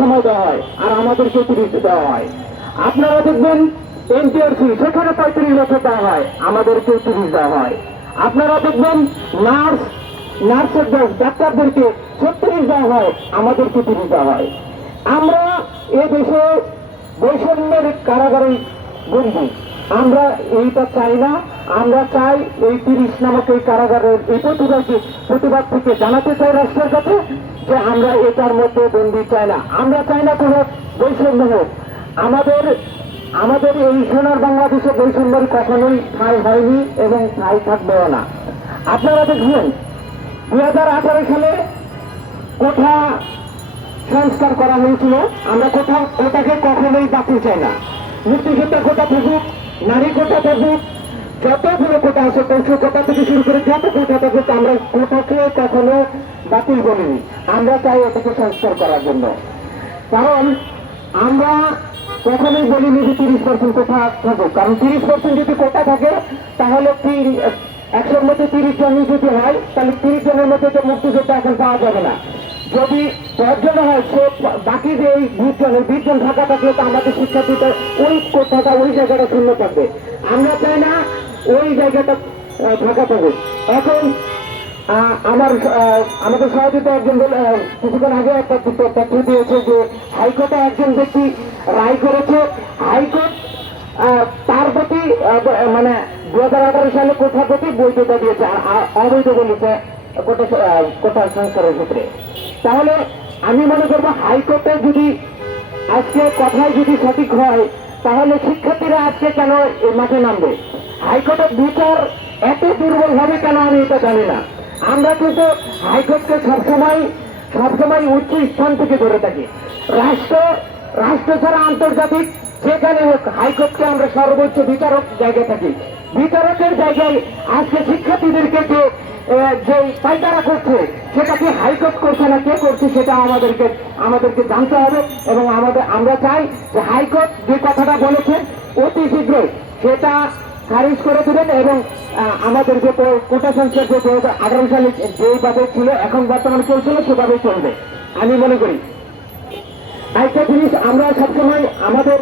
সময় দেওয়া হয় আর দেওয়া হয়। আপনারা দেখবেন এনটিআরসি, সেখানে পঁয়ত্রিশ বছর দেওয়া হয় দেওয়া হয়। আপনারা দেখবেন নার্স, নার্সের ডাক্তারদেরকে ছত্রিশ দেওয়া হয় দেওয়া হয়। আমরা এ দেশে বৈষম্যের কারাগারে বন্দি। আমরা এইটা চাই না, আমরা চাই এই তিরিশ নামক এই কারাগারের এই প্রতিবাদী প্রতিবাদ থেকে জানাতে চাই রাষ্ট্রের কাছে। যে আমরা এটার মধ্যে বন্দি চাই না। আমরা চাই না কোনো বৈষম্য হোক। আমাদের আমাদের এই সোনার বাংলাদেশে বৈষম্যের কখনোই ঠাঁই হয়নি এবং ঠাঁই থাকবেও না। আপনারা দেখবেন দুই হাজার আঠারো সালে কোঠা সংস্কার করা হয়েছিল। আমরা কোথাও কোটাকে কখনোই বাতিল চাই না। মুক্তিযোদ্ধা কোটা থাকুক, নারী কোটা থাকুক যতগুলো কোটা আছে কৌশল কোটা থেকে শুরু করে যত কোটা থাকুক আমরা কোটাকে কখনো বাতিল বলিনি আমরা চাই এটাকে সংস্কার করার জন্য। কারণ আমরা কখনোই বলিনি যে তিরিশ পার্সেন্ট কোটা থাকুক। কারণ তিরিশ পার্সেন্ট যদি কোটা থাকে, তাহলে একশোর মধ্যে তিরিশ জনই যদি হয়, তাহলে তিরিশ জনের মধ্যে তো মুক্তিযোদ্ধা এখন পাওয়া যাবে না। যদি দশজন হয়, সে বাকি যে এই বিশ জন, এই বিশ জন থাকা থাকলে তো আমাদের শিক্ষার্থীদের ওই কোথাটা ওই জায়গাটা শূন্য থাকবে। আমরা চাই না ওই জায়গাটা ফাঁকা থাকুক এখন আমার আমাদের সহযোগিতা একজন কিছুক্ষণ আগে একটা তথ্য- দিয়েছে যে হাইকোর্টে একজন ব্যক্তি রায় করেছে। হাইকোর্ট তার প্রতি মানে দু হাজার আঠারো সালে কোথার প্রতি বৈধতা দিয়েছে, আর অবৈধ বলেছে কোটা সংস্কারের ক্ষেত্রে। তাহলে আমি মনে করব হাইকোর্টে যদি আজকে কথাই যদি সঠিক হয়, তাহলে শিক্ষার্থীরা আজকে কেন মাঠে নামবে? হাইকোর্টের বিচার এত দুর্বল হবে কেন আমি এটা জানি না। আমরা কিন্তু হাইকোর্টকে সবসময় সবসময় উচ্চ স্থান থেকে ধরে থাকি। রাষ্ট্র রাষ্ট্র ছাড়া আন্তর্জাতিক যেখানে হোক হাইকোর্টকে আমরা সর্বোচ্চ বিচারক জায়গায় থাকি। বিচারকের জায়গায় আজকে শিক্ষার্থীদেরকে যে যে পাইকারা করছে, সেটা কি হাইকোর্ট করছে না কে করছে সেটা আমাদেরকে আমাদেরকে জানতে হবে এবং আমাদের আমরা চাই যে হাইকোর্ট যে কথাটা বলেছেন অতি শীঘ্রই সেটা খারিজ করে দেবেন এবং আমাদের যে কোটা সংখ্যা যে আঠারো সালে যেভাবে ছিল, এখন বর্তমানে চলছিল, সেভাবেই চলবে। আমি মনে করি। আরেকটা জিনিস, আমরা সবসময় আমাদের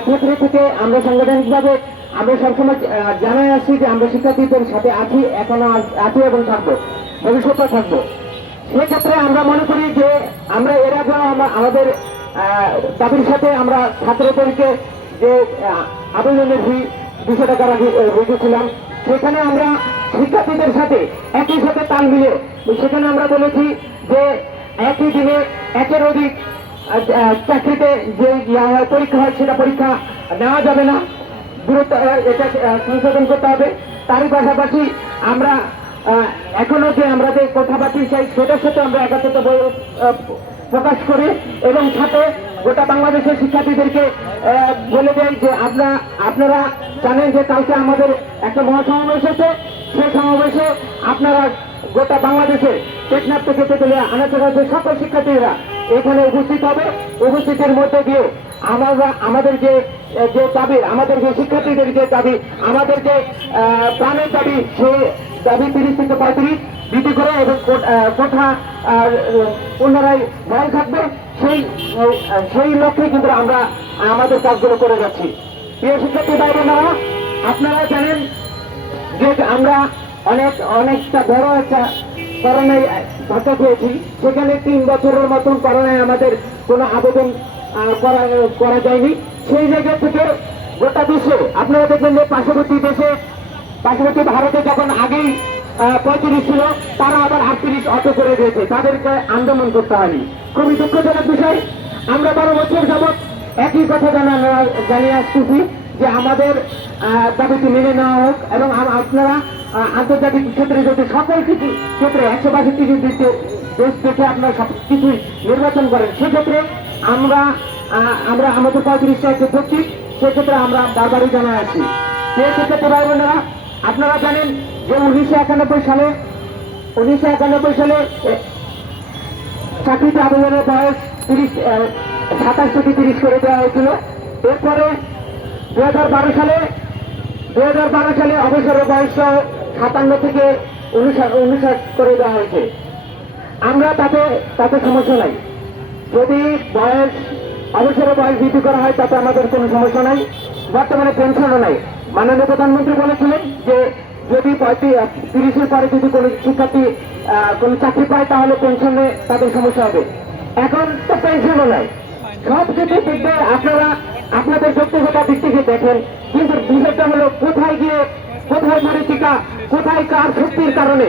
ক্ষেত্র থেকে আমরা সাংগঠনিকভাবে, আমরা সবসময় জানাই আসছি যে আমরা শিক্ষার্থীদের সাথে আছি, এখনও আছি এবং থাকব ভবিষ্যতে থাকব। সেক্ষেত্রে আমরা মনে করি যে আমরা এর আগে আমা- আমাদের দাবির সাথে আমরা ছাত্রদেরকে যে আবেদনের ফি দুশো টাকা রাখি- আহ, রেখেছিলাম সেখানে আমরা শিক্ষার্থীদের সাথে একই সাথে তাল মিলে সেখানে আমরা বলেছি যে একই দিনে একের অধিক চাকরিতে যে পরীক্ষা হয় সেটা পরীক্ষা নেওয়া যাবে না। দূরত্ব এটা সংশোধন করতে হবে। তারই পাশাপাশি আমরা এখনও যে আমরা যে কথা কথাবার্তি চাই সেটার সাথে আমরা আহ, প্রকাশ করি এবং সাথে গোটা বাংলাদেশের শিক্ষার্থীদেরকে বলে দেয় যে আপনারা আপনারা জানেন যে কালকে আমাদের একটা মহাসমাবেশ আছে সেই সমাবেশে আপনারা গোটা বাংলাদেশে টেকনাফ থেকে তেতুলে আনাচে সকল শিক্ষার্থীরা এখানে উপস্থিত হবে। উপস্থিতির মধ্যে দিয়ে আমরা আমাদের যে যে দাবি, আমাদের যে শিক্ষার্থীদের যে দাবি, আমাদের যে প্রাণের দাবি সেই দাবি তিরিশ থেকে পঁয়ত্রিশ বৃদ্ধি করে এবং কোঠা পুনরায় বহাল থাকবে, সেই সেই লক্ষ্যে কিন্তু আমরা আমাদের কাজগুলো করে যাচ্ছি। প্রিয় শিক্ষার্থী ভাই বোনেরা, আপনারা জানেন যে আমরা অনেক, অনেকটা বড় একটা করোনায় ধাক্কা পেয়েছি সেখানে তিন বছরের মতন করোনায় আমাদের কোনো আবেদন করা যায়নি। সেই জায়গা থেকে গোটা বিশ্বে, আপনারা দেখবেন যে পার্শ্ববর্তী দেশে, পার্শ্ববর্তী ভারতে যখন আগেই পঁয়ত্রিশ ছিল, তারা আবার আটত্রিশ অটো করে দিয়েছে। তাদেরকে আন্দোলন করতে হয়নি। খুবই দুঃখজনক বিষয়। আমরা বারো বছর যাবৎ একই কথা জানানো জানিয়ে আসতেছি যে আমাদের দাবিটি মেনে নেওয়া হোক এবং আপনারা আন্তর্জাতিক ক্ষেত্রে যদি সকল কিছু ক্ষেত্রে একশো বাষট্টি দেশ থেকে আপনারা সব কিছুই নির্বাচন করেন, সেক্ষেত্রে আমরা আমরা আমাদের পঁয়ত্রিশটা একটু যৌক্তিক সেক্ষেত্রে আমরা বারবারই জানা আছি। সেক্ষেত্রে ভাই বোনেরা আপনারা জানেন যে উনিশশো একানব্বই সালে, উনিশশো একানব্বই সালে চাকরিতে আবেদনের বয়স তিরিশ সাতাশ থেকে তিরিশ করে দেওয়া হয়েছিল। এরপরে দু হাজার বারো সালে দু হাজার বারো সালে অবসরের বয়স সাতান্ন থেকে উনিশ উনষাট করে দেওয়া হয়েছে। আমরা তাতে তাতে সমস্যা নাই। যদি বয়স অবসরের বয়স বৃদ্ধি করা হয়, তাতে আমাদের কোনো সমস্যা নাই। বর্তমানে পেনশনও নাই। মাননীয় প্রধানমন্ত্রী বলেছিলেন যে, যদি তিরিশের পরে যদি কোনো শিক্ষার্থী কোনো চাকরি পায়, তাহলে পেনশনে তাদের সমস্যা হবে। এখন তো পেনশনও নাই। সব কিছু দেখবে, আপনারা, আপনাদের যোগ্যতা দিক থেকে দেখেন, কিন্তু বিষয়টা হলো কোথায় গিয়ে, কোথায় মরিচিকা কোথায় কার শক্তির কারণে?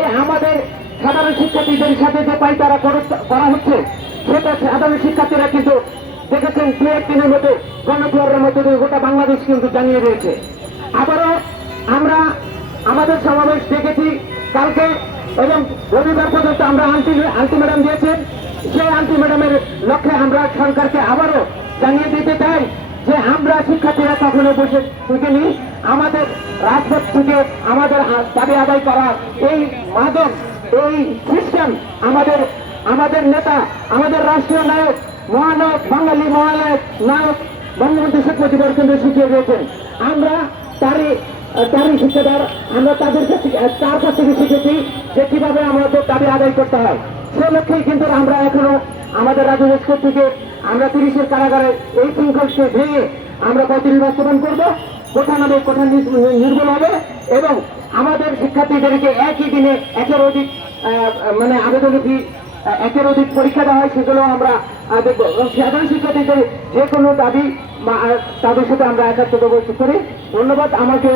এই আমাদের সাধারণ শিক্ষার্থীদের সাথে যে পাইতারা করা- হচ্ছে, সেটা সাধারণ শিক্ষার্থীরা কিন্তু দেখেছেন দু একদিনের মধ্যে গণজোয়ারের মধ্যে দিয়ে গোটা বাংলাদেশ কিন্তু জানিয়ে রয়েছে আবারও আমরা আমাদের সমাবেশ দেখেছি কালকে এবং রবিবার পর্যন্ত আমরা আলটিমেটাম দিয়েছেন। সেই আলটিমেটামের লক্ষ্যে আমরা সরকারকে আবারও জানিয়ে দিতে চাই যে আমরা শিক্ষার্থীরা কখনো বসে থেকেনি। আমাদের রাজপথ থেকে আমাদের দাবি আদায় করা এই মাদক এই সিস্টেম আমাদের আমাদের নেতা, আমাদের রাষ্ট্রীয় নায়ক, মহানায়ক, বাঙালি মহানায়ক, নায়ক, বঙ্গবন্ধু শেখ মুজিবুর কেন্দ্র শিখিয়ে দিয়েছেন। আমরা তারই তারই শিক্ষাদার, আমরা তাদের কাছে তার কাছ থেকে শিখেছি যে কীভাবে আমাদের দাবি আদায় করতে হয়। সে লক্ষ্যেই কিন্তু আমরা এখনও আমাদের রাজ্য থেকে আমরা তিরিশের কারাগারে এই শৃঙ্খলকে ভেঙে আমরা পঁয়ত্রিশ বাস্তবায়ন করব। কোঠা নামে কোঠা নির- নির্মূল হবে এবং আমাদের শিক্ষার্থীদেরকে একই দিনে একের অধিক মানে আবেদন ফি একের অধিক পরীক্ষা দেওয়া হয়, সেগুলো আমরা সাধারণ শিক্ষার্থীদের যে কোনো দাবি তাদের সাথে আমরা একাত্মতা বলতে করি। ধন্যবাদ। আমাকে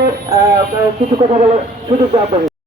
কিছু কথা বলার সুযোগ জন্য।